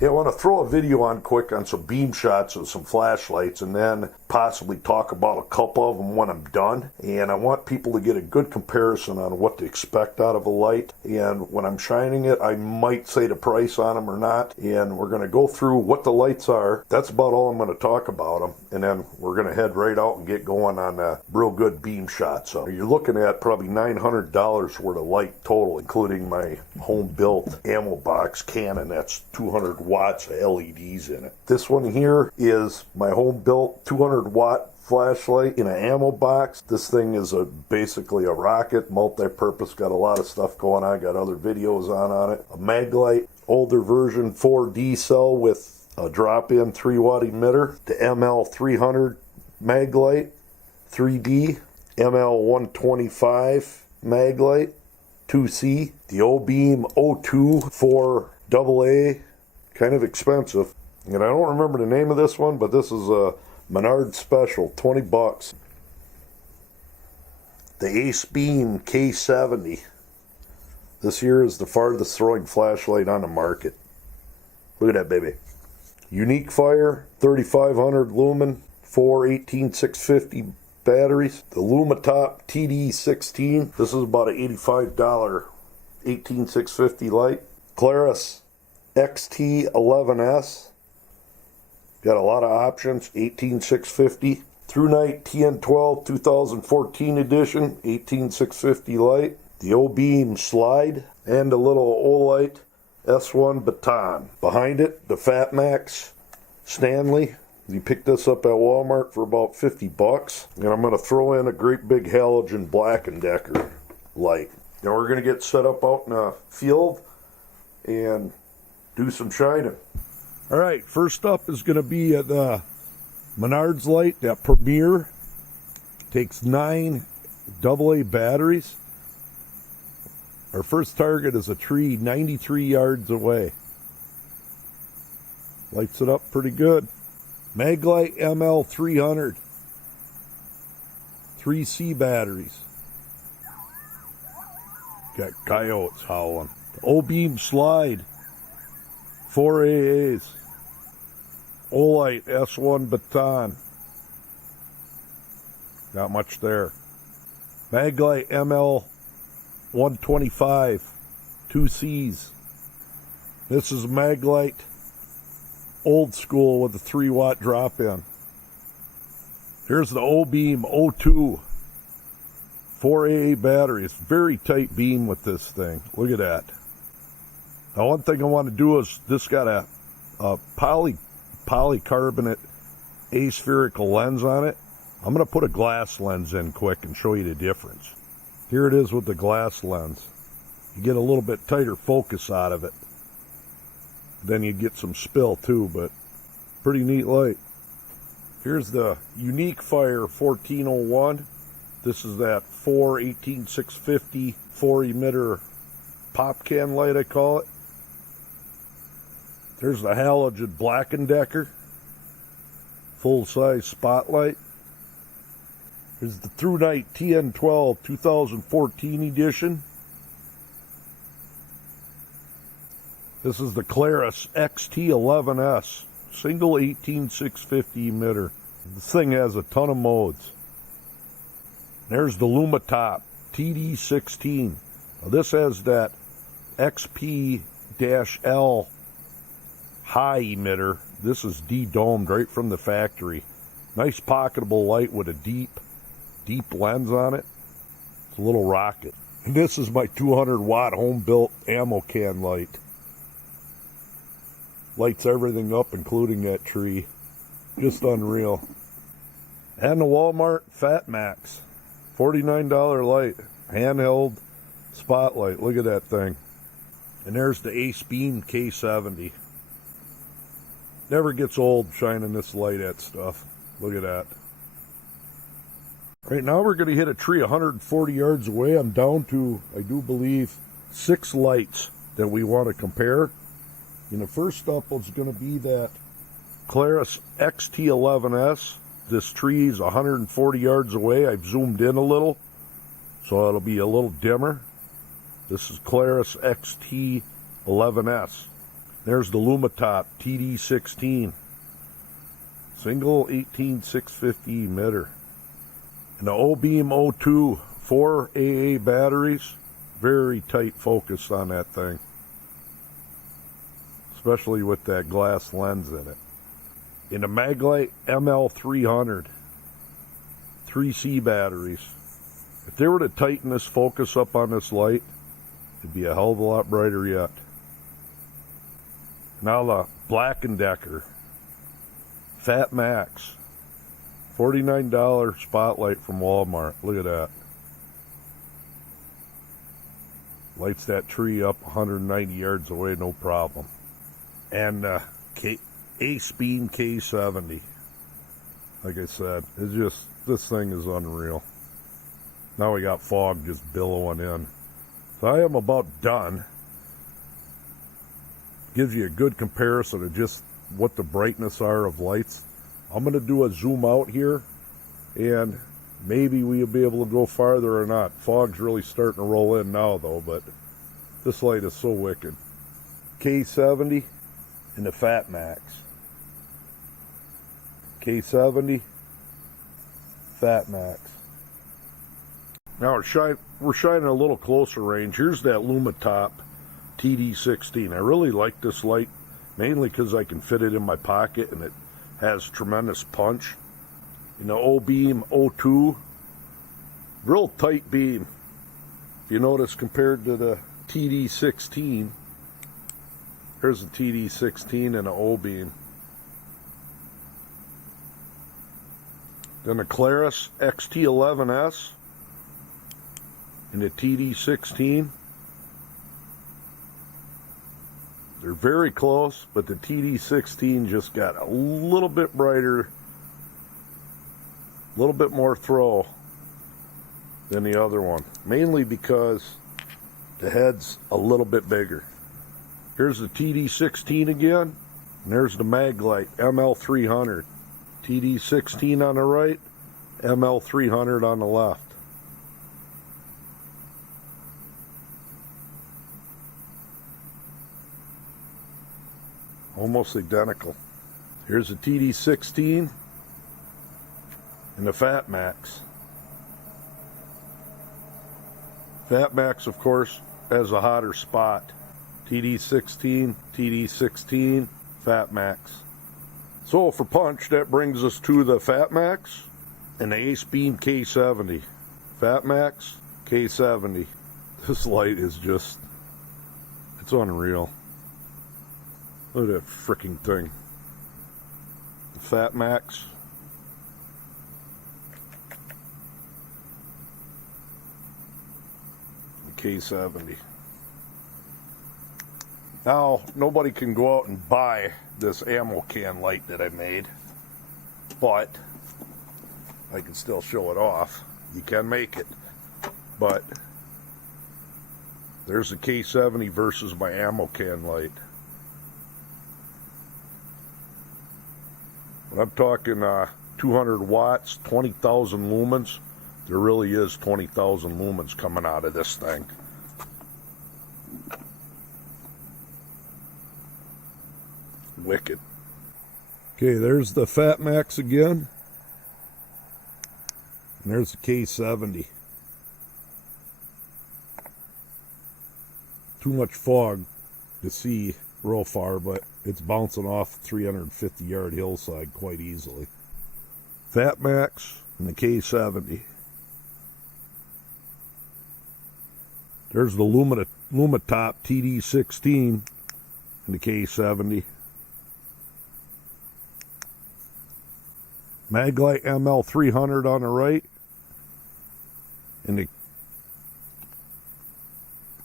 Yeah, I want to throw a video on quick on some beam shots of some flashlights and then possibly talk about a couple of them when I'm done. And I want people to get a good comparison on what to expect out of a light. And when I'm shining it, I might say the price on them or not. And we're going to go through what the lights are. That's about all I'm going to talk about them. And then we're going to head right out and get going on a real good beam shot. So you're looking at probably $900 worth of light total, including my home-built ammo box Canon. That's 200 watts of LEDs in it. This one here is my home-built 200-watt flashlight in an ammo box. This thing is basically a rocket, multi-purpose, got a lot of stuff going on, got other videos on it. A Maglite, older version 4D cell with a drop-in 3-watt emitter. The ML300 Maglite 3D, ML125 Maglite 2C, the Obeam O2 for AA, kind of expensive. And I don't remember the name of this one, but this is a Menard special, 20 bucks. The Acebeam K70. This here is the farthest throwing flashlight on the market. Look at that baby. Unique Fire, 3500 lumen, 4 18650 batteries. The Lumintop TD16. This is about an $85 18650 light. Klarus XT11S. Got a lot of options. 18650. Thrunite TN12 2014 edition. 18650 light. The Obeam Slyde. And a little Olight S1 baton. Behind it, the Fatmax Stanley. You picked this up at Walmart for about 50 bucks. And I'm going to throw in a great big Halogen Black & Decker light. Now we're going to get set up out in a field and do some shining. All right, first up is going to be the Menards light, that Promier. Takes 9 AA batteries. Our first target is a tree 93 yards away. Lights it up pretty good. Maglite ML300. 3C batteries. Got coyotes howling. Obeam Slyde. 4 AAs. Olight S1 baton. Not much there. Maglite ML125. 2Cs. This is Maglite old school with a 3-watt drop-in. Here's the Obeam O2. 4 AA batteries. Very tight beam with this thing. Look at that. Now one thing I want to do is, this got a polycarbonate aspherical lens on it. I'm going to put a glass lens in quick and show you the difference. Here it is with the glass lens. You get a little bit tighter focus out of it. Then you get some spill too, but pretty neat light. Here's the Unique Fire 1401. This is that 4 18650 4 emitter pop can light, I call it. There's the Halogen Black & Decker full-size spotlight. Here's the Thrunite TN12 2014 edition. This is the Klarus XT11S single 18650 emitter. This thing has a ton of modes. There's the Lumintop TD16. Now this has that XP-L Hi emitter. This is de-domed right from the factory. Nice pocketable light with a deep lens on it. It's a little rocket. And this is my 200-watt home-built ammo can light. Lights everything up, including that tree. Just unreal. And the Walmart Fatmax. $49 light. Handheld spotlight. Look at that thing. And there's the Acebeam K70. Never gets old shining this light at stuff. Look at that. Right now we're going to hit a tree 140 yards away. I'm down to, I do believe, 6 lights that we want to compare. And the first up is going to be that Klarus XT11S. This tree is 140 yards away. I've zoomed in a little, so it'll be a little dimmer. This is Klarus XT11S. There's the Lumintop TD16 single 18650 emitter. And the Obeam O2 4 AA batteries, very tight focus on that thing. Especially with that glass lens in it. In the Maglite ML300 3C batteries. If they were to tighten this focus up on this light, it'd be a hell of a lot brighter yet. Now the Black & Decker Fatmax $49 spotlight from Walmart. Look at that. Lights that tree up 190 yards away, no problem. And Acebeam K70. Like I said, it's just, this thing is unreal. Now we got fog just billowing in. So I am about done. Gives you a good comparison of just what the brightness are of lights. I'm going to do a zoom out here, and maybe we'll be able to go farther or not. Fog's really starting to roll in now though, but this light is so wicked. K70 and the Fatmax. K70, Fatmax. Now we're shining a little closer range. Here's that Lumintop TD16. I really like this light, mainly because I can fit it in my pocket and it has tremendous punch. You know, Obeam O2, real tight beam. If you notice, compared to the TD16, here's the TD16 and an Obeam. Then the Klarus XT11S and the TD16. They're very close, but the TD16 just got a little bit brighter, a little bit more throw than the other one, mainly because the head's a little bit bigger. Here's the TD16 again, and there's the Maglite ML300. TD16 on the right, ML300 on the left. Almost identical. Here's the TD16 and the Fatmax. Fatmax, of course, has a hotter spot. TD16, TD16, Fatmax. So for punch, that brings us to the Fatmax and the Acebeam K70. Fatmax, K70. This light is just, it's unreal. Look at that freaking thing. The Fatmax. The K70. Now, nobody can go out and buy this ammo can light that I made, but I can still show it off. You can make it, but there's the K70 versus my ammo can light. When I'm talking 200 watts, 20,000 lumens, there really is 20,000 lumens coming out of this thing. Wicked. Okay, there's the Fatmax again. And there's the K70. Too much fog to see real far, but it's bouncing off 350 yard hillside quite easily. Fatmax and the K70. There's the Lumintop TD16 and the K70. Maglite ML300 on the right, and the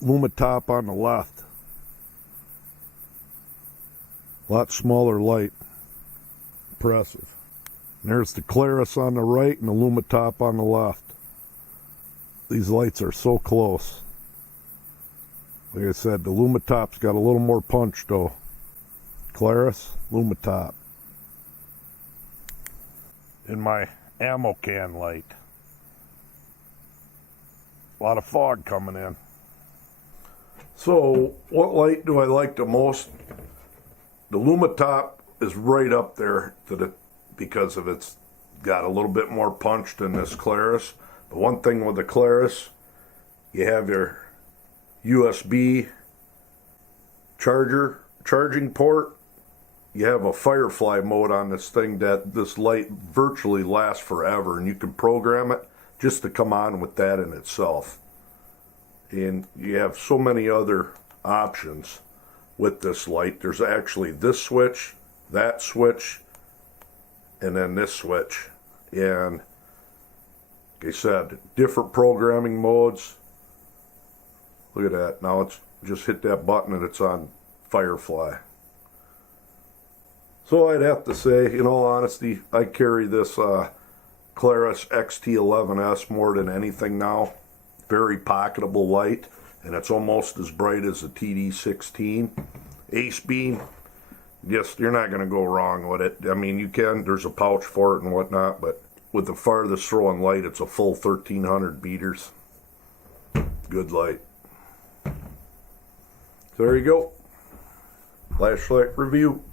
Lumintop on the left. A lot smaller light. Impressive. And there's the Klarus on the right and the Lumintop on the left. These lights are so close. Like I said, the Lumintop's got a little more punch though. Klarus, Lumintop. In my ammo can light. A lot of fog coming in. So, what light do I like the most? The Lumintop is right up there because of it's got a little bit more punch than this Klarus. But one thing with the Klarus, you have your USB charging port. You have a Firefly mode on this thing that this light virtually lasts forever, and you can program it just to come on with that in itself. And you have so many other options with this light. There's actually this switch, that switch, and then this switch. And like I said, different programming modes. Look at that. Now it's just hit that button and it's on Firefly. So I'd have to say, in all honesty, I carry this Klarus XT11S more than anything now. Very pocketable light, and it's almost as bright as the TD16. Acebeam, yes, you're not going to go wrong with it. I mean, you can, there's a pouch for it and whatnot, but with the farthest throwing light, it's a full 1300 meters. Good light. So there you go. Flashlight review.